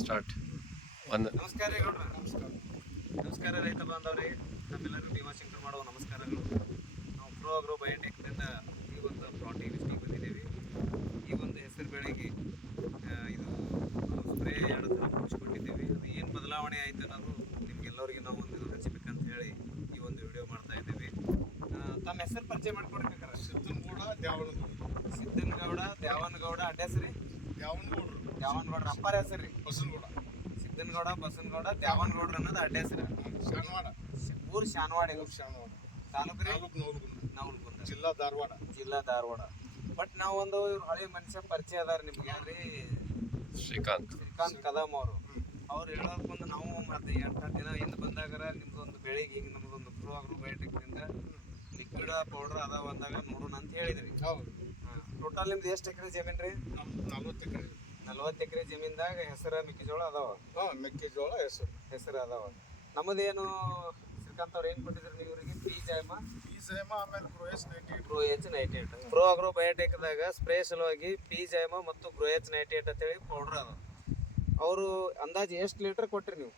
Start ಒಂದು ನಮಸ್ಕಾರ ರೀ ಗೌಡ್ರ. ನಮಸ್ಕಾರ ರೈತ ಬಾಂಧವ್ರಿ, ನಮ್ಮೆಲ್ಲರೂ ಭೀಮಾಶಂಕರ್ ಮಾಡುವ ನಮಸ್ಕಾರಗಳು. ನಾವು ಪ್ರೋ ಬಯೋಟೆಕ್ನಿಂದ ಈ ಒಂದು ಪ್ಲಾಟಿಂಗ್ ಲಿಸ್ಟಿಗೆ ಬಂದಿದ್ದೀವಿ. ಈ ಒಂದು ಹೆಸರು ಬೆಳೆಗೆ ಇದು ಸ್ಪ್ರೇ 2 ಥರ ಮುಗಿಸ್ಕೊಟ್ಟಿದ್ದೀವಿ. ಅದು ಏನು ಬದಲಾವಣೆ ಆಯಿತು ಅನ್ನೋದು ನಿಮ್ಗೆಲ್ಲರಿಗೆ ನಾವು ಒಂದು ಹಚ್ಚಬೇಕಂತ ಹೇಳಿ ಈ ಒಂದು ವಿಡಿಯೋ ಮಾಡ್ತಾ ಇದ್ದೀವಿ. ತಮ್ಮ ಹೆಸರು ಪರಿಚಯ ಮಾಡ್ಕೊಡ್ಬೇಕಾರೆ ಸಿದ್ದನಗೌಡ ದ್ಯಾವನಗೌಡ ಅಡ್ಡ ಹೆಸರು ರೀ ದ್ಯಾವನಗೌಡ್ರ ಅಪ್ಪಾರ ಹೆಸರು ರೀ ಸಿದ್ದನಗೌಡ ಬಸನಗೌಡ ದ್ಯಾವನಗೌಡ್ರ ಅನ್ನೋದು ಅಡ್ಡ ಹೆಸರು. ಊರು ಶಾನವಾಡ ತಾಲೂಕು ರೀ ನವಲಗುಂದ ಜಿಲ್ಲಾ ಧಾರವಾಡ. ಬಟ್ ನಾವೊಂದು ಇವ್ರು ಹಳೆ ಮನುಷ್ಯ ಪರಿಚಯ ಅದಾರ ನಿಮ್ಗೆ ಯಾರ್ರಿ? ಶ್ರೀಕಾಂತ್ ಕದಮ್ ಅವ್ರು ಹೇಳೋದಕ್ಕೊಂದು ನಾವು ಮತ್ತೆ 8 ದಿನ ಹಿಂದೆ ಬಂದಾಗರ ನಿಮ್ದೊಂದು ಬೆಳಿಗ್ಗೆ ಹಿಂಗೆ ನಮ್ದೊಂದು ಪ್ರೋ ಬಯೋಟೆಕ್ನಿಂದ ಲಿಕ್ವಿಡ್ ಪೌಡರ್ ಅದಾವ ಅಂದಾಗ ನೋಡೋಣ ಅಂತ ಹೇಳಿದ್ರಿ. ಟೋಟಲ್ ನಿಮ್ದು ಎಷ್ಟು ಎಕರೆ ಜಮೀನು ರೀ? 40 ಎಕರೆ ಜಮೀನ್ದಾಗ ಹೆಸರು ಮೆಕ್ಕೆಜೋಳ ಅದಾವ. ಮೆಕ್ಕೆಜೋಳ ಹೆಸರು ಅದಾವ. ನಮ್ಮದೇನು ಶ್ರೀಕಾಂತ್ ಅವ್ರು ಏನು ಕೊಟ್ಟಿದ್ರು ನೀವು ಇವರಿಗೆ? ಪಿಜೈಮ ಆಮೇಲೆ ಗ್ರೋಎಚ್ 98 ಪ್ರೋ ಅಗ್ರೋ ಬಯೋಟೆಕ್ದಾಗ ಸ್ಪ್ರೇ ಸಲುವಾಗಿ ಪಿಜೈಮ ಮತ್ತು ಗ್ರೋಎಚ್ 98 ಅಂತೇಳಿ ಪೌಡರ್ ಅದಾವ. ಅವರು ಅಂದಾಜು ಎಷ್ಟು ಲೀಟರ್ ಕೊಟ್ರಿ ನೀವು?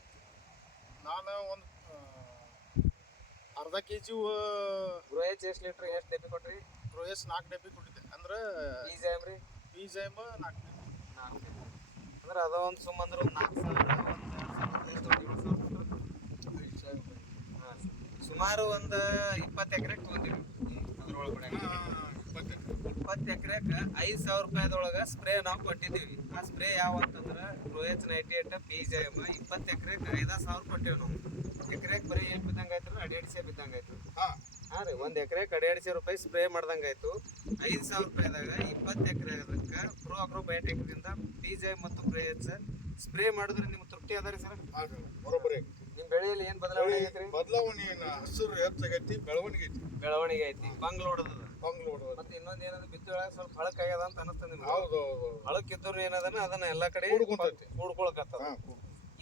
ನಾನು ಒಂದು ಅರ್ಧ ಕೆಜಿ ಗ್ರೋಎಚ್ ಎಷ್ಟು ಲೀಟರ್ ಎಷ್ಟು ಡಬ್ಬಿ ಕೊಟ್ರಿ? ಗ್ರೋಯಸ್ 4 ಡಬ್ಬಿ ಕೊಟ್ಟಿದ್ದೆ. ಅಂದ್ರೆ ಪಿಜೈಮ್ ರೀ ಪಿಜೈಮ 4 ಅಂದ್ರೆ ಅದ ಒಂದು ಸುಮ್ಮಂದ್ರೆ ಒಂದು 4,000 ಸುಮಾರು ಒಂದು 20 ಎಕರೆಗೆ ತೊಗೊಂಡಿರಿ. ಅದ್ರೊಳಗಡೆ 20 ಎಕರೆಗೆ 5,000 ರೂಪಾಯಿದೊಳಗೆ ಸ್ಪ್ರೇ ನಾವು ಕೊಟ್ಟಿದ್ದೀವಿ. ಆ ಸ್ಪ್ರೇ ಯಾವ ಅಂತಂದ್ರೆ ಗ್ರೋಎಚ್ 98 ಪಿಜೈಮ್ 20 ಎಕರೆಗೆ 5,000 ಕೊಟ್ಟೇವಿ ನಾವು. ಎಕರೆಗೆ ಬರೀ ಏನು ಬಿದ್ದಂಗೆ ಆಯ್ತು? 1,500 ಬಿದ್ದಂಗೆ ಆಯ್ತು. ಹಾಂ ರೀ, 1 ಎಕರೆಗೆ 1,500 ರೂಪಾಯಿ ಸ್ಪ್ರೇ ಮಾಡ್ದಂಗೆ ಆಯ್ತು. 5,000 ರೂಪಾಯಿದಾಗ 20 ಎಕರೆ ಅದಕ್ಕೆ ಪ್ರೋ ಅಗ್ರೋ ಬಯೋಟೆಕ್ನಿಂದ ಪಿಜೈಮ್ ಮತ್ತು ಗ್ರೋಎಚ್ ಸ್ಪ್ರೇ ಮಾಡಿದ್ರೆ ನಿಮ್ಗೆ ತೃಪ್ತಿ ಅದ ರೀ ಸರ್? ಬರೋಬ್ಬರಿ. ನಿಮ್ಮ ಬೆಳೆಯಲ್ಲಿ ಏನು ಬದಲಾವಣೆ ಆಗೈತೆ ರೀ? ಬದಲಾವಣೆ ಹಸಿರು ಹೆಚ್ಚಾಗೈತಿ, ಬೆಳವಣಿಗೆ ಐತಿ. ಬಂಗ್ ಲೋಡ್ ಮತ್ತೆ ಇನ್ನೊಂದು ಏನಂದ್ರೆ ಬಿತ್ತೊಳಗೆ ಸ್ವಲ್ಪ ಹಳಕಾಗ್ಯದ ಅಂತ ಅನಿಸ್ತದೆ ನಿಮ್ಗೆ. ಹೌದು ಹಳಕ್ಕಿದ್ದವ್ರು ಏನದನ್ನ ಅದನ್ನ ಎಲ್ಲಾ ಕಡೆ ಕೂಡ್ಕೊಳಕತ್ತದ.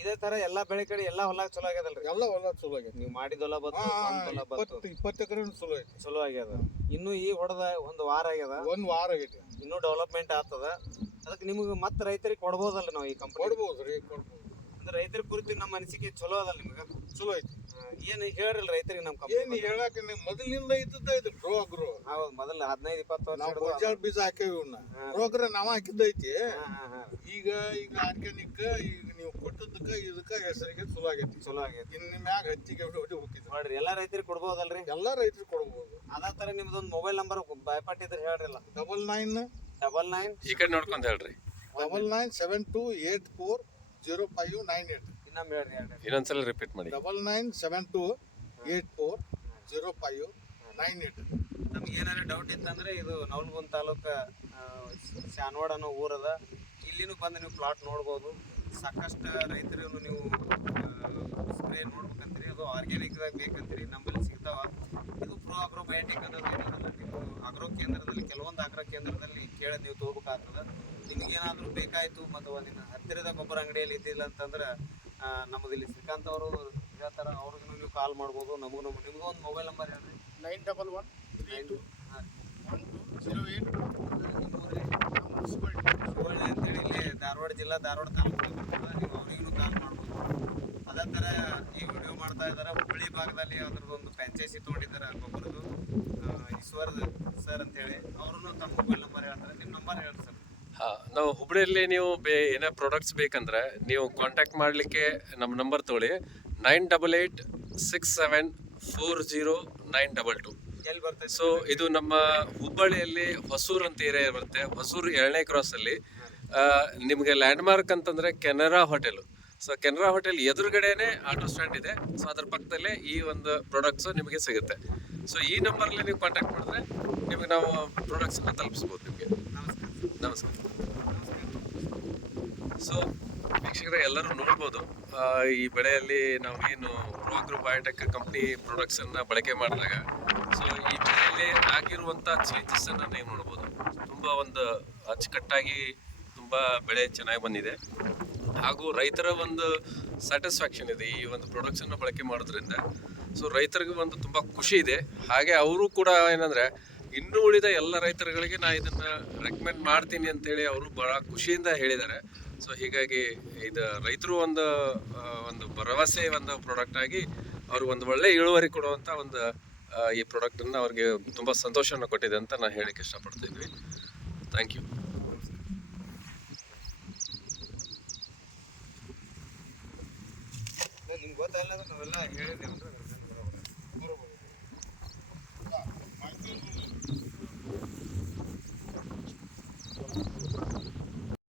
ಇದೇ ತರ ಎಲ್ಲಾ ಬೆಳೆ ಕಡೆ ಎಲ್ಲಾ ಹೊಲ ಚಲೋ ಆಗ್ಯದಲ್ರಿ? ಎಲ್ಲ ಹೊಲ ಚಲೋ ಆಗೈತಿ. ನೀವು ಮಾಡಿದ ಹೊಲ ಬತ್ತು, ಸ್ವಂತ ಹೊಲ ಬತ್ತು, 20 ಎಕರೆ ಚಲೋ ಐತಿ. ಚಲೋ ಆಗ್ಯದ. ಇನ್ನು ಈ ಹೊಡೆದ ಒಂದು ವಾರ ಆಗ್ಯದ, ಒಂದು ವಾರ ಆಗೈತಿ. ಇನ್ನೂ ಡೆವಲಪ್ಮೆಂಟ್ ಆಗ್ತದ. ಅದಕ್ಕೆ ನಿಮ್ಗೆ ಮತ್ತೆ ರೈತರಿಗೆ ಕೊಡ್ಬೋದಲ್ಲ ನಾವು ಈ ಕಂಪನಿ? ಕೊಡ್ಬೋದು. ಅಂದ್ರೆ ರೈತರ ಕುರಿತು ನಮ್ಮ ಅನಿಸಿಕೆ ಚಲೋ ಅದಲ್ಲ ನಿಮ್ಗೆ? ಚಲೋ ಐತಿ. ಏನು ಹೇಳ್ರಲ್ಲ ರೈತರಿಗೆ ನಮ್ಮ ಏನು ಕಂಪನಿ? ಹೇಳಕ್ಕೆ ಮೊದಲಿನಿಂದ ಇದ್ದದ್ದ ಇದು ಪ್ರೋ ಅಗ್ರೋ. ಹೌದು, ಮೊದಲ 15-20 ವರ್ಷ ನಾವು ಗೋಂಜಾಳ ಬೀಜ ಹಾಕೇವಿ. ಇವನ್ನ ಪ್ರೋಗ್ರ ನಾವ ಹಾಕಿದ್ದೈತಿ. ಈಗ ಆರ್ಗ್ಯಾನಿಕ್ ಈಗ ನೀವು ಕೊಟ್ಟದಕ್ಕ ಇದಕ್ಕ ಹೆಸರಿಗೆ ಚಲೋ ಆಗೈತಿ. ಇನ್ನು ಮ್ಯಾಗ ಹತ್ತಿಗೆ ಹೋಗಿದ್ದು ನೋಡ್ರಿ, ಎಲ್ಲಾ ರೈತರಿಗೆ ಕೊಡ್ಬೋದಲ್ರಿ? ಎಲ್ಲಾ ರೈತರಿಗೆ ಕೊಡ್ಬೋದು. ಅದೇ ತರ ನಿಮ್ದೊಂದು ಮೊಬೈಲ್ ನಂಬರ್ ಭಯಪಟ್ಟಿದ್ರೆ ಹೇಳ್ರಲ್ಲ. 99 ಈ ಕಡೆ ನೋಡ್ಕೊಂಡ್ ಹೇಳ್ರಿ. 9972840598. ಇನ್ನೊಮ್ಮೆ ಹೇಳ್ರಿ ಇನ್ನೊಂದ್ಸಲ ರಿಪೀಟ್ ಮಾಡಿ. 9972840598. ನಮ್ಗೆ ಏನಾರ ಡೌಟ್ ಇತ್ತಂದ್ರೆ ಇದು ನವಲಗುಂದ ತಾಲೂಕ ಶಾನವಾಡ ಅನ್ನೋ ಊರದ. ಇಲ್ಲಿನೂ ಬಂದು ನೀವು ಪ್ಲಾಟ್ ನೋಡ್ಬೋದು. ಸಾಕಷ್ಟು ರೈತರಿಗೂ ನೀವು ಸ್ಪ್ರೇ ನೋಡ್ಬೇಕಂತೀರಿ, ಅದು ಆರ್ಗ್ಯಾನಿಕ್ದಾಗ ಬೇಕಂತೀರಿ, ನಮ್ಮಲ್ಲಿ ಸಿಗ್ತಾವ. ಇದು ಪ್ರೋ ಅಗ್ರೋ ಬಯೋಟೆಕ್ ಅನ್ನೋದು ಏನದಲ್ಲ, ನೀವು ಅಗ್ರೋ ಕೇಂದ್ರದಲ್ಲಿ ಕೆಲವೊಂದು ಅಗ್ರೋ ಕೇಂದ್ರದಲ್ಲಿ ಕೇಳಿ ನೀವು ತೊಗೋಬೇಕಾಗ್ತದೆ. ನಿಮಗೇನಾದರೂ ಬೇಕಾಯಿತು ಮತ್ತು ಒಂದಿನ ಹತ್ತಿರದ ಗೊಬ್ಬರ ಅಂಗಡಿಯಲ್ಲಿ ಇದ್ದಿಲ್ಲ ಅಂತಂದ್ರೆ ನಮ್ಮದು ಇಲ್ಲಿ ಶ್ರೀಕಾಂತ್ ಅವರು ಹೇಳ್ತಾರೆ, ಅವ್ರಿಗೂ ನೀವು ಕಾಲ್ ಮಾಡ್ಬೋದು. ನಿಮಗೂ ಒಂದು ಮೊಬೈಲ್ ನಂಬರ್ ಹೇಳ್ರಿ. 9132 ಅಂತೇಳಿ ಇಲ್ಲಿ ಧಾರವಾಡ ಜಿಲ್ಲಾ ಧಾರವಾಡ ತಾಲೂಕು ಬರ್ತದೆ. ನೀವು ಅವ್ರಿಗೂ ಕಾಲ್ ಮಾಡ್ಬೋದು. ಅದೇ ಥರ ಈ ವಿಡಿಯೋ ಮಾಡ್ತಾ ಇದ್ದಾರೆ. ಹುಬ್ಬಳ್ಳಿ ಭಾಗದಲ್ಲಿ ಅದ್ರದ್ದೊಂದು ಫ್ರಾಂಚೈಸಿ ತೊಗೊಂಡಿದ್ದಾರೆ ಗೊಬ್ಬರದ್ದು, ಈಶ್ವರ್ ಸರ್ ಅಂತೇಳಿ. ಅವರು ತಮ್ಮ ಮೊಬೈಲ್ ನಂಬರ್ ಹೇಳ್ತಾರೆ. ನಿಮ್ಮ ನಂಬರ್ ಹೇಳಿ ಸರ್. ನಾವು ಹುಬ್ಳಿಯಲ್ಲಿ ನೀವು ಏನೇ ಪ್ರಾಡಕ್ಟ್ಸ್ ಬೇಕಂದ್ರೆ ನೀವು ಕಾಂಟ್ಯಾಕ್ಟ್ ಮಾಡಲಿಕ್ಕೆ ನಮ್ಮ ನಂಬರ್ ತೊಗೊಳ್ಳಿ. 9867400922. ಎಲ್ಲಿ ಬರ್ತೈತೆ? ಸೊ ಇದು ನಮ್ಮ ಹುಬ್ಬಳ್ಳಿಯಲ್ಲಿ ಹೊಸೂರು ಅಂತ ಏರಿಯಾ ಬರುತ್ತೆ. ಹೊಸೂರು 2ನೇ ಕ್ರಾಸಲ್ಲಿ ನಿಮಗೆ ಲ್ಯಾಂಡ್ ಮಾರ್ಕ್ ಅಂತಂದರೆ Canara hotel. So Canara hotel ಎದುರುಗಡೆನೇ ಆಟೋ ಸ್ಟ್ಯಾಂಡ್ ಇದೆ. ಸೊ ಅದ್ರ ಪಕ್ಕದಲ್ಲೇ ಈ ಒಂದು ಪ್ರಾಡಕ್ಟ್ಸು ನಿಮಗೆ ಸಿಗುತ್ತೆ. ಸೊ ಈ ನಂಬರಲ್ಲಿ ನೀವು ಕಾಂಟ್ಯಾಕ್ಟ್ ಮಾಡಿದ್ರೆ ನಿಮಗೆ ನಾವು ಪ್ರಾಡಕ್ಟ್ಸನ್ನು ತಲುಪಿಸ್ಬೋದು ನಿಮಗೆ. ನಮಸ್ಕಾರ. ಸೊ ವೀಕ್ಷಕರೇ, ಎಲ್ಲರೂ ನೋಡ್ಬೋದು ಈ ಬೆಳೆಯಲ್ಲಿ ನಾವು ಏನು ಪ್ರೋ ಅಗ್ರೋ ಬಯೋಟೆಕ್ ಕಂಪ್ನಿ ಪ್ರಾಡಕ್ಟ್ಸನ್ನು ಬಳಕೆ ಮಾಡಿದಾಗ ಸೊ ಈ ಬೆಳೆಯಲ್ಲಿ ಆಗಿರುವಂಥ ಚೇಂಜಸ್ಸನ್ನು ನೀವು ನೋಡ್ಬೋದು. ತುಂಬ ಒಂದು ಅಚ್ಚುಕಟ್ಟಾಗಿ ತುಂಬ ಬೆಳೆ ಚೆನ್ನಾಗಿ ಬಂದಿದೆ. ಹಾಗೂ ರೈತರ ಒಂದು ಸ್ಯಾಟಿಸ್ಫ್ಯಾಕ್ಷನ್ ಇದೆ ಈ ಒಂದು ಪ್ರಾಡಕ್ಟ್ಸನ್ನು ಬಳಕೆ ಮಾಡೋದ್ರಿಂದ. ಸೊ ರೈತರಿಗೆ ಒಂದು ತುಂಬ ಖುಷಿ ಇದೆ. ಹಾಗೆ ಅವರು ಕೂಡ ಏನಂದರೆ ಇನ್ನು ಉಳಿದ ಎಲ್ಲ ರೈತರುಗಳಿಗೆ ನಾನು ಇದನ್ನು ರೆಕಮೆಂಡ್ ಮಾಡ್ತೀನಿ ಅಂತೇಳಿ ಅವರು ಭಾಳ ಖುಷಿಯಿಂದ ಹೇಳಿದ್ದಾರೆ. ಸೊ ಹೀಗಾಗಿ ಇದು ರೈತರು ಒಂದು ಒಂದು ಭರವಸೆ ಒಂದು ಪ್ರಾಡಕ್ಟ್ ಆಗಿ ಅವ್ರಿಗೆ ಒಂದು ಒಳ್ಳೆ ಇಳುವರಿ ಕೊಡುವಂಥ ಒಂದು ಈ ಪ್ರಾಡಕ್ಟನ್ನು ಅವ್ರಿಗೆ ತುಂಬ ಸಂತೋಷವನ್ನು ಕೊಟ್ಟಿದೆ ಅಂತ ನಾನು ಹೇಳಕ್ಕೆ ಇಷ್ಟಪಡ್ತಿದ್ವಿ. Thank you. ನಿಮ್ಗೆ ಗೊತ್ತಲ್ಲ ನಾವೆಲ್ಲ ಹೇಳಿದ್ದೇವೆ